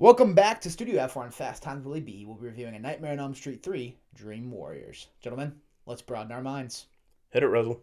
Welcome back to Studio F on Fast Times Willy B. We'll be reviewing A Nightmare on Elm Street 3, Dream Warriors. Gentlemen, let's broaden our minds. Hit it, Russell.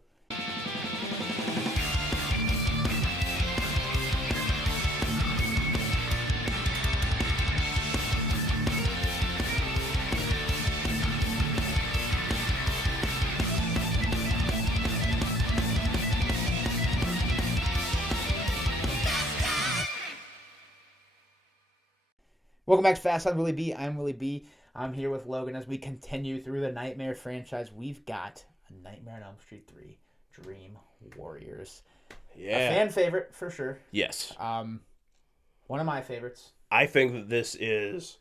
Welcome back to Fast Times Willy B. I'm Willy B. I'm here with Logan as we continue through the Nightmare franchise. We've got A Nightmare on Elm Street 3, Dream Warriors. Yeah. A fan favorite, for sure. Yes. One of my favorites. I think that this is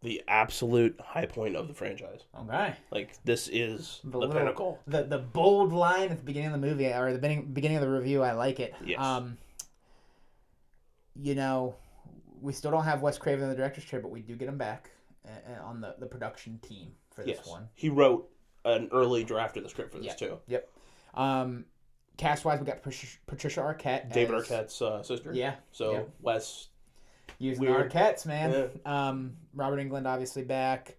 the absolute high point of the franchise. Okay. Like, this is the pinnacle. The bold line at the beginning of the movie, or the beginning of the review, I like it. Yes. We still don't have Wes Craven in the director's chair, but we do get him back on the production team for this one. He wrote an early draft of the script for this, too. Yep. Cast-wise, we got Patricia Arquette. David Arquette's sister. Yeah. So, Wes. Using the Arquettes, man. Yeah. Robert Englund, obviously, back.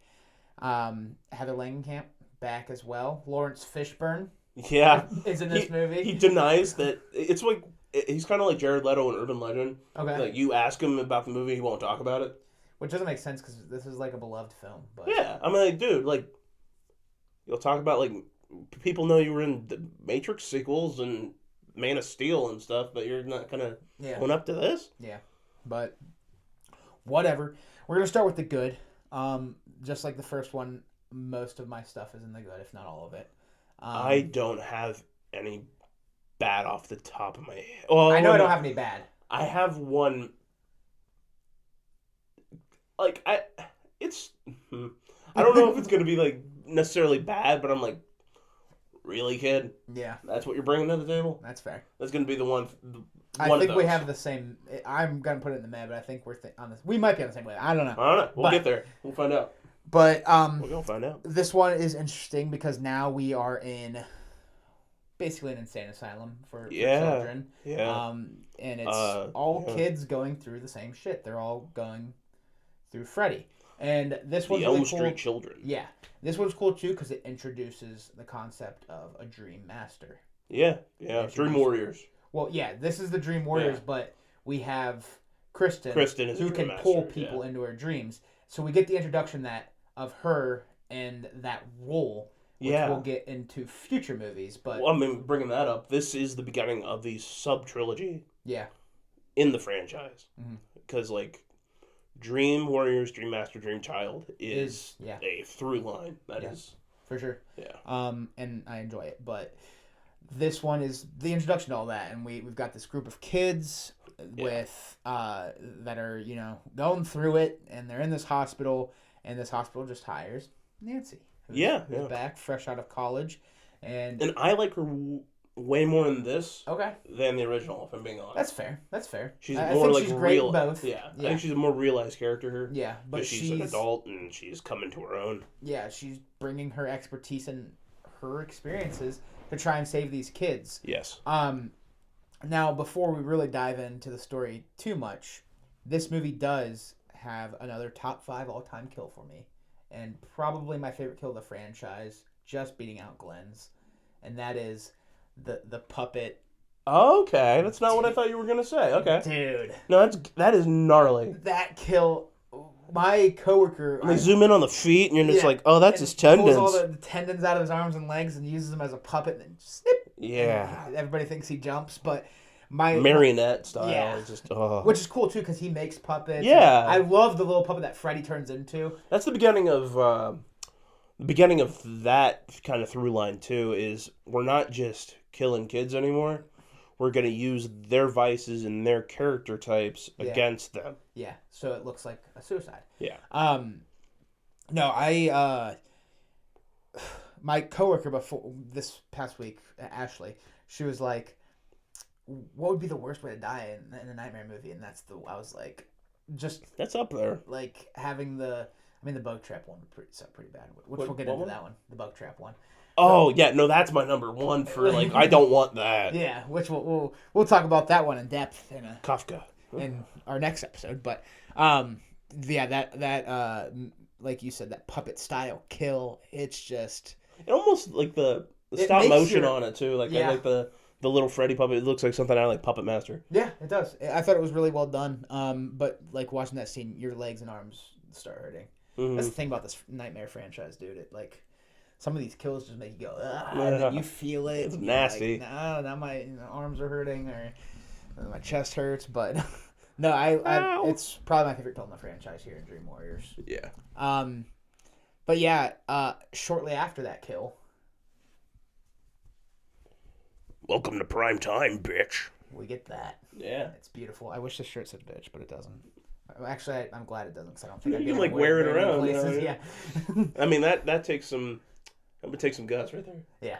Heather Langenkamp, back as well. Lawrence Fishburne. Yeah. Is in this movie. He denies that. It's like... He's kind of like Jared Leto in Urban Legend. Okay. Like, you ask him about the movie, he won't talk about it. Which doesn't make sense because this is like a beloved film. But yeah. I mean, like, dude, like, you'll talk about, like, people know you were in the Matrix sequels and Man of Steel and stuff, but you're not going to own up to this? Yeah. But whatever. We're going to start with the good. Just like the first one, most of my stuff is in the good, if not all of it. I don't have any bad off the top of my head. Well, I know I don't have any bad. I have one. Like, I don't know if it's going to be, like, necessarily bad, but I'm like, really, kid? Yeah. That's what you're bringing to the table? That's fair. That's going to be the one. I think we have the same. I'm going to put it in the mad, but I think we're on this. We might be on the same way. I don't know. We'll get there. We'll find out. But we're going to find out. This one is interesting because now we are in basically an insane asylum for children. Yeah. And it's all kids going through the same shit. They're all going through Freddy. And this one's really cool. The Elm Street children. Yeah. This one's cool too because it introduces the concept of a Dream Master. Yeah. Yeah. Dream Warriors. Well, yeah, this is the Dream Warriors, but we have Kristen is who can pull people into her dreams. So we get the introduction of her and that role. Which we'll get into future movies, but... Well, I mean, bringing that up, this is the beginning of the sub-trilogy in the franchise. Because, like, Dream Warriors, Dream Master, Dream Child is a through line. That is... For sure. Yeah. And I enjoy it, but this one is the introduction to all that, and we've got this group of kids with that are, going through it, and they're in this hospital, and this hospital just hires Nancy. Who's back, fresh out of college. And I like her way more in this than the original, if I'm being honest. That's fair. She's I more think like she's great in both. Yeah. I think she's a more realized character here. Yeah, but she's an adult and she's coming to her own. Yeah, she's bringing her expertise and her experiences to try and save these kids. Yes. Now, before we really dive into the story too much, this movie does have another top 5 all-time kill for me. And probably my favorite kill of the franchise, just beating out Glenn's. And that is the puppet. Okay, that's not what I thought you were going to say. Okay. Dude. No, that is gnarly. That kill, my coworker... And they zoom in on the feet, and you're just like, oh, that's his tendons. Pulls all the tendons out of his arms and legs and uses them as a puppet, and then snip. Yeah. And everybody thinks he jumps, but... Marionette style. Just, Which is cool, too, because he makes puppets. Yeah. I love the little puppet that Freddy turns into. That's the beginning of that kind of through line, too, is we're not just killing kids anymore. We're going to use their vices and their character types against them. Yeah, so it looks like a suicide. Yeah. No, my coworker before this past week, Ashley, she was like, what would be the worst way to die in a Nightmare movie? And I was like, that's up there. Like having the bug trap one would sound pretty bad. We'll get into that one. The bug trap one. Oh yeah, no, that's my number one for like I don't want that. Yeah, which we'll talk about that one in depth in a Kafka. in our next episode. But yeah, that like you said, that puppet style kill. It's just it almost like the stop motion on it too. Like I like the little Freddy puppet. It looks like something out of like Puppet Master. Yeah, it does. I thought it was really well done. But like watching that scene, your legs and arms start hurting. Mm-hmm. That's the thing about this Nightmare franchise, dude. It like some of these kills just make you go, and then you feel it. It's nasty. Like, no, now my arms are hurting or my chest hurts. But no, it's probably my favorite kill in the franchise here in Dream Warriors. Yeah. But yeah, shortly after that kill. Welcome to prime time, bitch. We get that. Yeah. It's beautiful. I wish this shirt said bitch, but it doesn't. Actually, I'm glad it doesn't because I don't think you can like wear it around. Places. Yeah. I mean that takes some. That would take some guts right there. Yeah.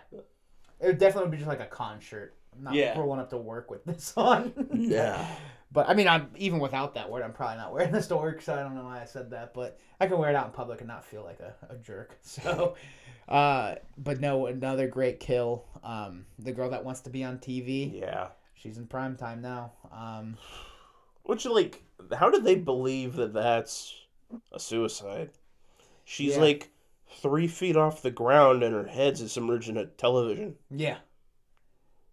It would definitely be just like a con shirt. I'm not rolling up to work with this on. Yeah. But I mean, I'm even without that word, I'm probably not wearing this to work, so I don't know why I said that. But I can wear it out in public and not feel like a jerk. So, but no, another great kill. The girl that wants to be on TV. Yeah. She's in prime time now. Which like, how did they believe that that's a suicide? She's like 3 feet off the ground and her head's submerged in a television. Yeah.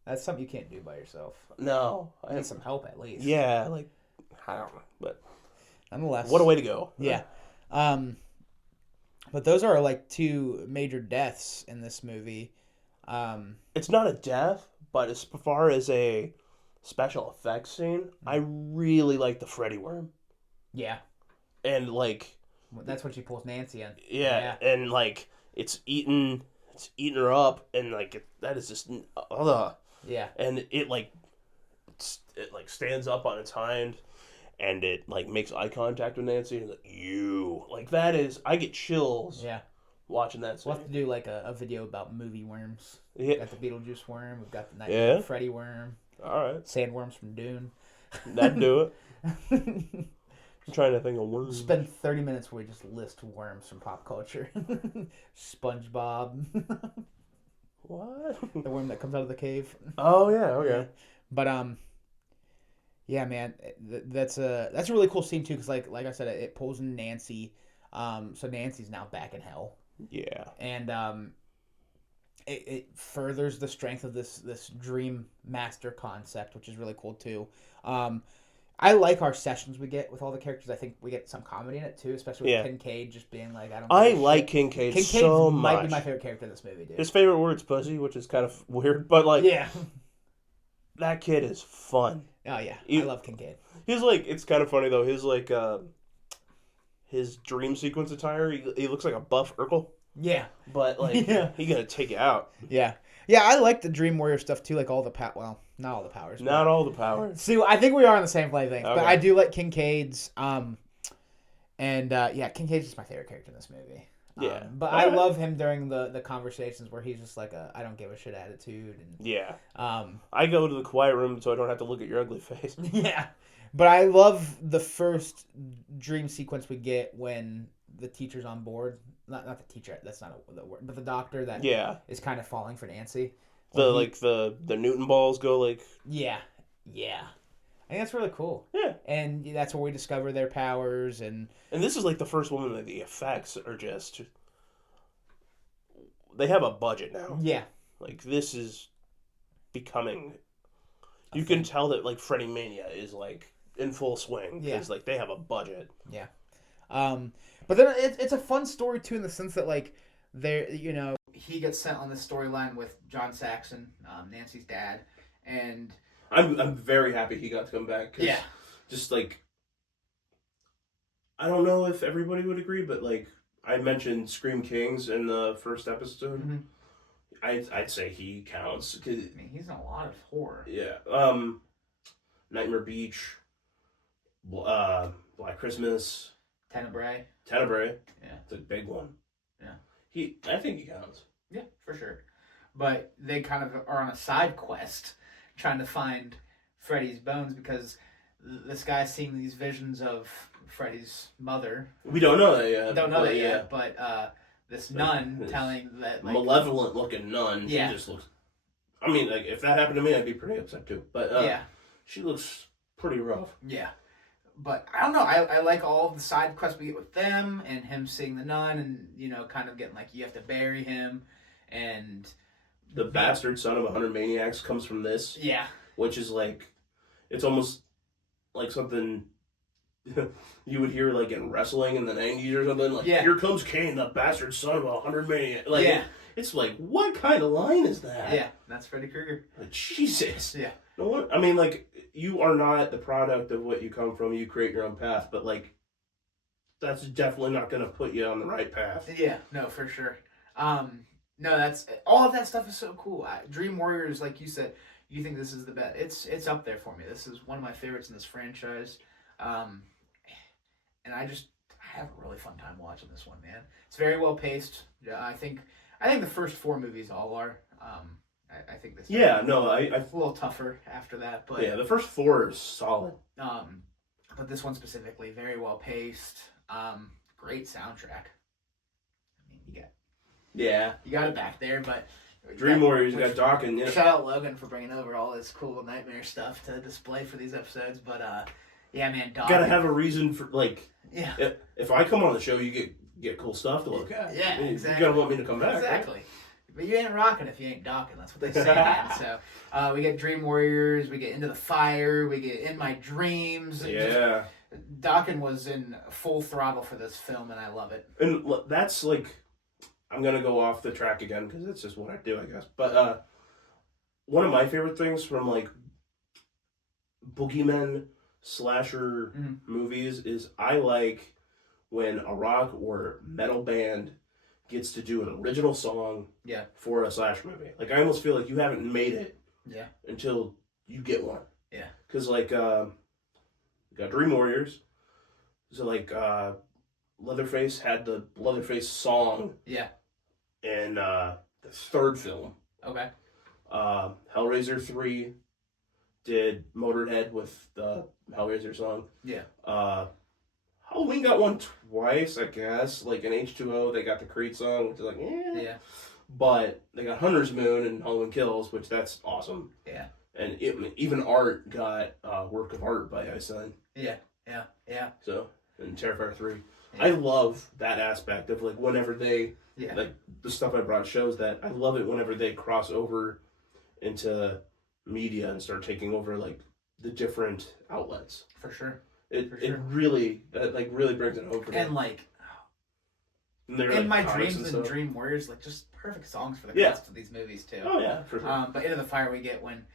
That's something you can't do by yourself. No. I need some help at least. Yeah, like, I don't know. But nonetheless. What a way to go. Yeah. But those are like 2 major deaths in this movie. It's not a death, but as far as a special effects scene, I really like the Freddy worm. Yeah. And like... That's when she pulls Nancy in. Yeah, and like, it's eating her up, and like, that is just... Yeah. And it like stands up on its hind, and it like makes eye contact with Nancy, and like, you like that is I get chills. Yeah. Watching that scene. We'll have to do like a video about movie worms. Yeah. We've got the Beetlejuice worm. We've got the Nightmare Freddy worm. All right. Sandworms from Dune. That'd do it. I'm trying to think of worms. Spend 30 minutes where we just list worms from pop culture. SpongeBob. What? The worm that comes out of the cave. Oh yeah, okay. But yeah, man, that's a really cool scene too, because like I said, it pulls in Nancy. So Nancy's now back in hell. Yeah. And it furthers the strength of this Dream Master concept, which is really cool too. I like our sessions we get with all the characters. I think we get some comedy in it too, especially with Kincaid just being like, I like Kincaid so much. Might be my favorite character in this movie, dude. His favorite word's pussy, which is kind of weird, but like, that kid is fun. Oh yeah, I love Kincaid. He's like, it's kind of funny though. His like, his dream sequence attire, he looks like a buff Urkel. Yeah, but like, he gonna take it out. Yeah. Yeah, I like the Dream Warrior stuff too, like all the well, not all the powers. Not all the powers. See, I think we are on the same wavelength, but I do like Kincaid's. Kincaid's just my favorite character in this movie. Yeah, but I love him during the conversations where he's just like I don't give a shit attitude. And, I go to the quiet room so I don't have to look at your ugly face. Yeah, but I love the first dream sequence we get when the teacher's on board. Not the teacher. That's not the word, but the doctor that is kind of falling for Nancy. The Newton balls go like. Yeah. I think that's really cool. Yeah. And that's where we discover their powers and this is like the first one that the effects are just. They have a budget now. Yeah. Like this is becoming. You can tell that like Freddy Mania is like in full swing because like they have a budget. Yeah. But then it's a fun story too in the sense that like he gets sent on this storyline with John Saxon, Nancy's dad, and I'm very happy he got to come back. Yeah. Just like I don't know if everybody would agree, but like I mentioned Scream Kings in the first episode. Mm-hmm. I'd say he counts. I mean, he's in a lot of horror. Yeah. Nightmare Beach, Black Christmas. Tenebrae. Yeah. It's a big one. Yeah. I think he counts. Yeah, for sure. But they kind of are on a side quest trying to find Freddy's bones because this guy's seeing these visions of Freddy's mother. We don't know that yet. Don't know that yet, but this nun telling that like malevolent looking nun. Yeah. She just looks. I mean, like if that happened to me, I'd be pretty upset too. But she looks pretty rough. Yeah. But I don't know. I like all of the side quests we get with them and him seeing the nun and, you know, kind of getting like, you have to bury him. And the bastard son of 100 maniacs comes from this. Yeah. Which is like, it's almost like something you would hear like in wrestling in the 90s or something. Like, here comes Kane, the bastard son of 100 maniacs. Like, it's like, what kind of line is that? Yeah, that's Freddy Krueger. Like, Jesus. Yeah. No one, I mean, like, you are not the product of what you come from. You create your own path, but like, that's definitely not going to put you on the right path. Yeah, no, for sure. No, that's all of that stuff is so cool. Dream Warriors, like you said, you think this is the best. It's up there for me. This is one of my favorites in this franchise. And I have a really fun time watching this one, man. It's very well paced. I think the first 4 movies all are. I think this. Yeah, no, it's a little tougher after that, but yeah, the first 4 is solid. But this one specifically, very well paced. Great soundtrack. I mean, you got it back there, but Dream Warriors, you got Doc and shout out Logan for bringing over all this cool nightmare stuff to display for these episodes. But yeah, man, Doc. Gotta have a reason for like. Yeah. If I come on the show, you get cool stuff to look at. Yeah, exactly. You gotta want me to come back. Exactly. Right? But you ain't rocking if you ain't docking. That's what they say, man. So we get Dream Warriors, we get Into the Fire, we get In My Dreams. Yeah. Docking was in full throttle for this film, and I love it. And that's like, I'm gonna go off the track again because that's just what I do, I guess. But one of my favorite things from like boogeymen slasher movies is I like when a rock or metal band gets to do an original song for a slasher movie. Like, I almost feel like you haven't made it until you get one. Yeah. Because, like, we got Dream Warriors. So, like, Leatherface had the Leatherface song. Yeah. In the 3rd film. Okay. Hellraiser 3 did Motorhead with the Hellraiser song. Yeah. Halloween got one twice, I guess. Like in H2O, they got the Creed song, which is like, yeah. But they got Hunter's Moon and Halloween Kills, which that's awesome. Yeah. And even Art got Work of Art by Iceland. Yeah. So, and Terrifier 3. Yeah. I love that aspect of like whenever they, like the stuff I brought shows that. I love it whenever they cross over into media and start taking over like the different outlets. For sure. It really really brings it home for me. And like In My Dreams and Dream Warriors, like just perfect songs for the cast of these movies too. Oh yeah, for sure. But Into the Fire we get when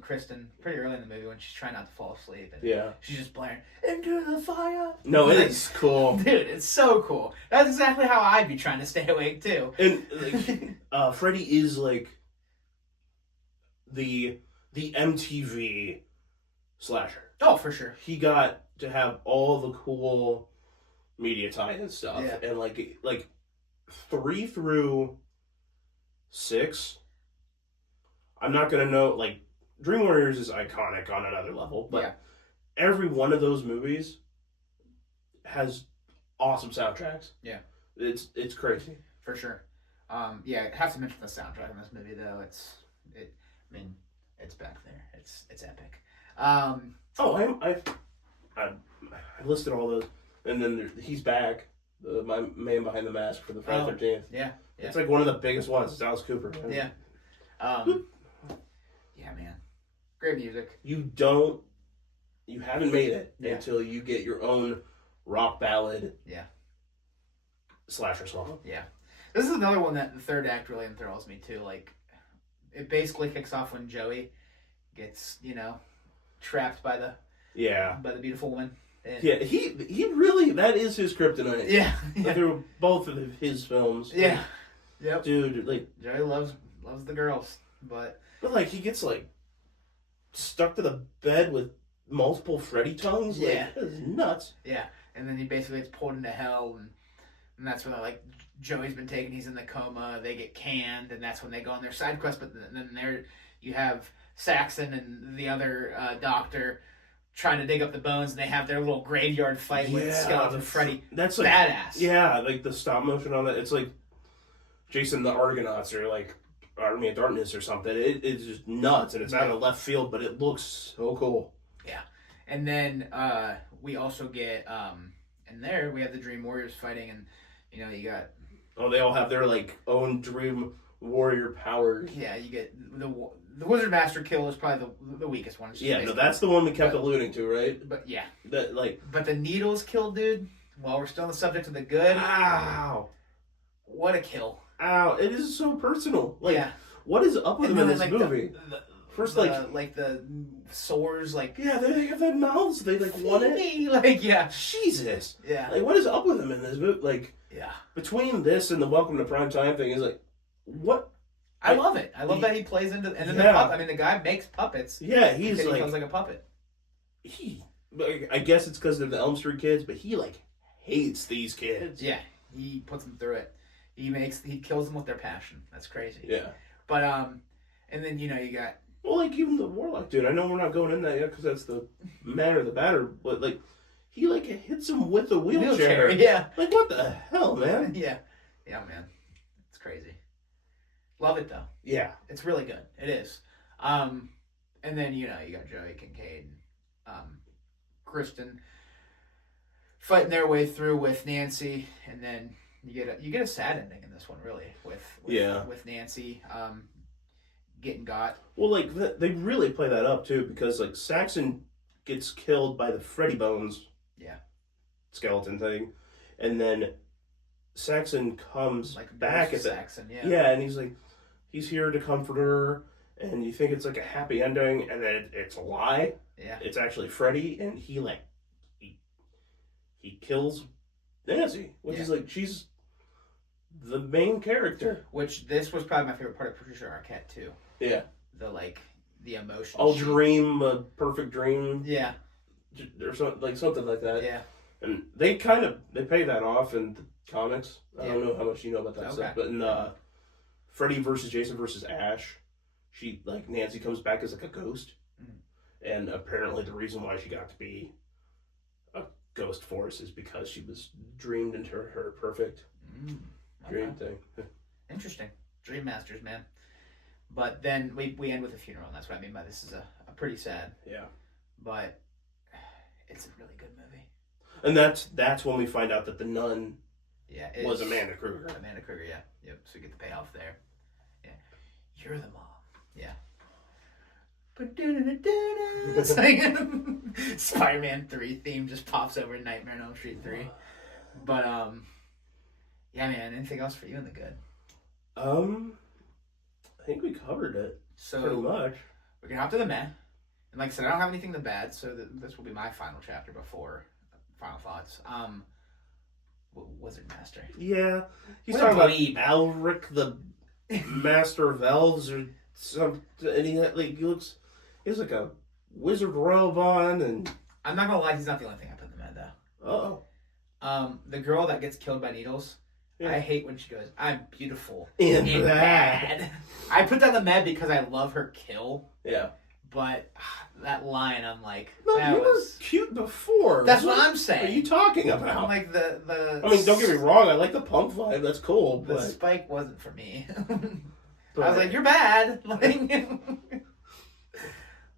Kristen, pretty early in the movie when she's trying not to fall asleep and she's just blaring Into the Fire. No, it's cool. Dude, it's so cool. That's exactly how I'd be trying to stay awake too. And like Freddy is like the MTV slasher. Oh, for sure. He got to have all the cool media tie and stuff. Yeah. And like 3 through 6, I'm not gonna know, like Dream Warriors is iconic on another level, but every one of those movies has awesome soundtracks. Yeah. It's crazy. For sure. I have to mention the soundtrack in this movie though. It's back there. It's epic. I listed all those, and then he's back. My man behind the mask for the Friday 13th. Yeah. It's like one of the biggest ones. It's Alice Cooper. Man. Yeah. Yeah, man. Great music. You haven't made it until you get your own rock ballad. Yeah. Slasher song. Yeah. This is another one that the third act really enthralls me too. Like, it basically kicks off when Joey gets, trapped by the beautiful woman. And he really, that is his kryptonite. Yeah. Through both of his films. Yeah. Yep. Dude, like Joey loves the girls, but like he gets like stuck to the bed with multiple Freddy tongues. Yeah. Like, that's nuts. Yeah. And then he basically gets pulled into hell, and that's when like Joey's been taken, he's in the coma, they get canned, and that's when they go on their side quest. But then there you have Saxon and the other doctor trying to dig up the bones, and they have their little graveyard fight with Skeleton Freddy. That's like badass. Yeah, like the stop motion on that. It's like Jason the Argonauts or like Army of Darkness or something. It's just nuts, and it's out of left field, but it looks so cool. Yeah. And then we also get in there we have the Dream Warriors fighting, and you got they all have their like own Dream Warrior powers. Yeah, you get the Wizard Master kill is probably the weakest one. Yeah, no, that's the one we kept alluding to, right? But yeah, but the Needles kill, dude. While we're still on the subject of the good, ow, what a kill! Ow, it is so personal. What is up with them in this movie? First, the sores, yeah, they have their mouths. They want it. Yeah, Jesus. Yeah, what is up with them in this movie? Yeah. Between this and the Welcome to Prime Time thing is what? I love it. I love that he plays into and then the guy makes puppets. Yeah, he's he becomes like a puppet. I guess it's because they're the Elm Street kids, but he hates these kids. Yeah, he puts them through it. He kills them with their passion. That's crazy. Yeah. But and then you got even the Warlock dude. I know we're not going in that yet because that's the man or the batter, but he hits him with a wheelchair. Yeah. What the hell, man? Yeah, man. It's crazy. Love it though. Yeah, it's really good. It is. And then you got Joey Kincaid, Kristen fighting their way through with Nancy, and then you get a sad ending in this one, really, with Nancy getting got. Well, they really play that up too because Saxon gets killed by the Freddy Bones. Yeah. Skeleton thing, and then Saxon comes back at Saxon. Yeah, and he's here to comfort her, and you think it's a happy ending, and then it's a lie. Yeah. It's actually Freddy, and he kills Nancy, which is she's the main character. Which this was probably my favorite part of Patricia Arquette too. Yeah. The emotion. Perfect dream. Yeah. Or something like that. Yeah. And they pay that off in the comics. I don't know how much you know about that stuff, but in Freddy versus Jason versus Ash, Nancy comes back as a ghost, and apparently the reason why she got to be a ghost force is because she was dreamed into her perfect dream thing. Interesting. Dream Masters, man. But then we end with a funeral, and that's what I mean by this is a pretty sad. Yeah. But it's a really good movie. And that's when we find out that the nun was Amanda Kruger. Amanda Kruger, yeah. Yep, so we get the payoff there. Yeah. You're the mom. Yeah. It's like Spider-Man 3 theme just pops over in Nightmare on Elm Street 3. But, yeah, man, anything else for you in the good? I think we covered it. So pretty much. We're going to hop to the meh. And like I said, I don't have anything to bad, so this will be my final chapter before final thoughts. Wizard Master. Yeah. He's talking about Alric, the Master of Elves, or something. And he has a wizard robe on, and I'm not gonna lie, he's not the only thing I put in the med though. Uh-oh. The girl that gets killed by needles, I hate when she goes, "I'm beautiful in bad." I put that in the med because I love her kill. Yeah. But that line, I'm like, no, you were cute before. That's what I'm saying. What are you talking about? I'm like the. I mean, don't get me wrong. I like the punk vibe. That's cool. The spike wasn't for me. I was like, you're bad.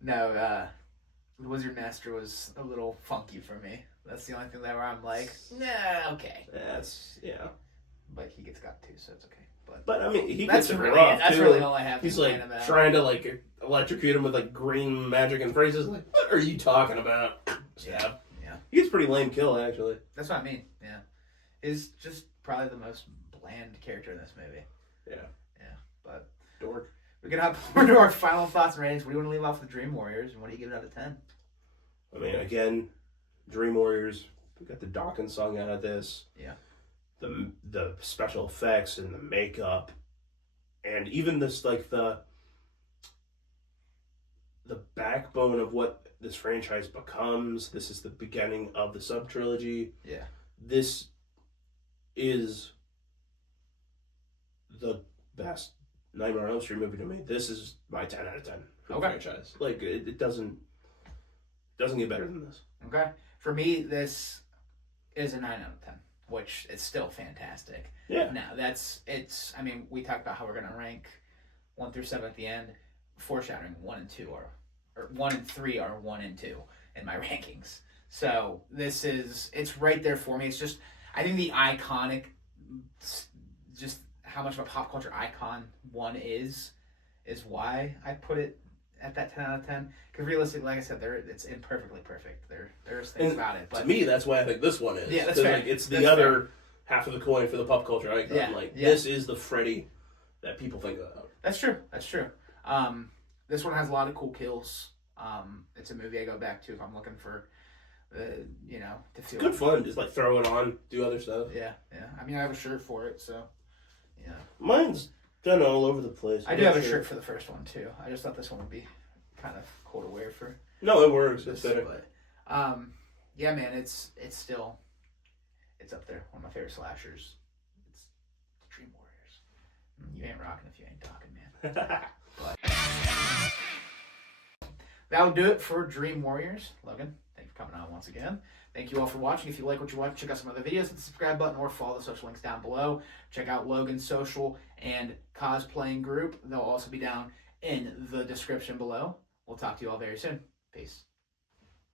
No, the Wizard Master was a little funky for me. That's the only thing where I'm like, nah, okay. Yeah. But he gets got too, so it's okay. But I mean, he gets it really, rough. That's too. really all I have. He's trying to electrocute him with green magic and phrases. What are you talking about? Yeah. He gets a pretty lame kill actually. That's what I mean. Yeah, he's just probably the most bland character in this movie. Yeah. But dork. We're gonna hop over to our final thoughts and ratings. What do you want to leave off with Dream Warriors, and what do you give it out of 10? I mean, again, Dream Warriors. We got the Dawkins song out of this. Yeah. The special effects and the makeup, and even this the backbone of what this franchise becomes. This is the beginning of the sub trilogy. Yeah. This is the best Nightmare on Elm Street movie to me. This is my 10 out of 10 for the franchise. It doesn't get better than this. Okay. For me, this is a 9 out of 10. Which is still fantastic. Yeah. Now, I mean, we talked about how we're going to rank 1 through 7 at the end. Foreshadowing 1 and 2 or 1 and 3 are 1 and 2. in my rankings. So it's right there for me. It's just, I think the iconic, just how much of a pop culture icon one is why I put it at that 10 out of 10. Because realistically, like I said, it's imperfectly perfect. There's things about it. But to me, that's why I think this one is. Yeah, that's fair. Like, it's the other half of the coin for the pop culture icon. This is the Freddy that people think about. That's true. This one has a lot of cool kills. It's a movie I go back to if I'm looking for, to feel good fun. Just like throw it on, do other stuff. Yeah. I mean, I have a shirt for it, so yeah. Mine's done all over the place. I do have a shirt for the first one too. I just thought this one would be kind of cool to wear for. No, it works. It's better. But, yeah, man, it's still, it's up there. One of my favorite slashers. It's Dream Warriors. You ain't rocking if you ain't talking, man. But that'll do it for Dream Warriors. Logan, thanks for coming on once again. Thank you all for watching. If you like what you watch, check out some other videos, hit the subscribe button, or follow the social links down below. Check out Logan's social and cosplaying group. They'll also be down in the description below. We'll talk to you all very soon. Peace.